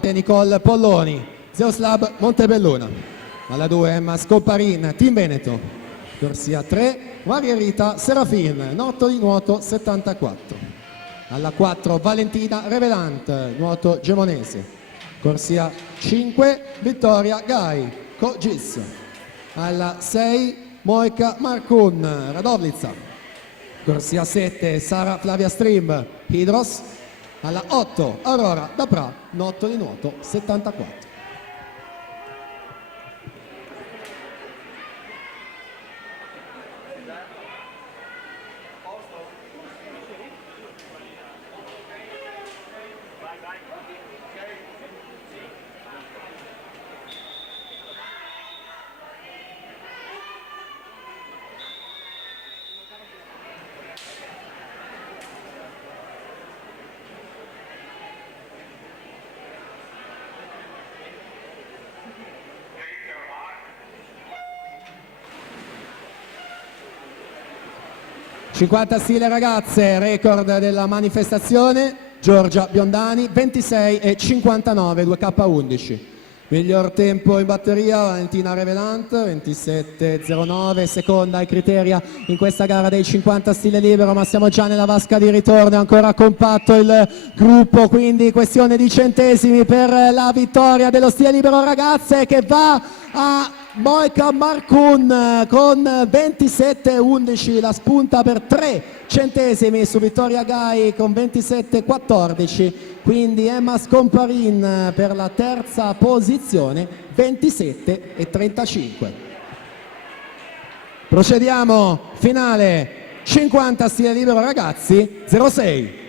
Nicole Polloni, Zeoslab Montebelluna. Alla 2 Emma Scopparin, Team Veneto. Corsia 3 Margherita Serafin, Nuoto di Nuoto 74. Alla 4 Valentina Revelant, Nuoto Gemonese. Corsia 5 Vittoria Gai, Co-Gis. Alla 6 Moika Markun, Radovlica. Corsia 7 Sara Flavia Stream, Hidros. Alla 8 Aurora Dapra, Nuoto di Nuoto 74. ...50 stile ragazze, record della manifestazione, Giorgia Biondani, 26 e 59, 2K11. Miglior tempo in batteria, Valentina Revelant, 27.09, seconda ai criteria in questa gara dei 50 stile libero, ma siamo già nella vasca di ritorno, è ancora compatto il gruppo, quindi questione di centesimi per la vittoria dello stile libero ragazze, che va a Moika Markun con 27.11, la spunta per 3 centesimi su Vittoria Gai con 27.14, quindi Emma Scopparin per la terza posizione, 27.35. Procediamo, finale 50 stile libero ragazzi, 06.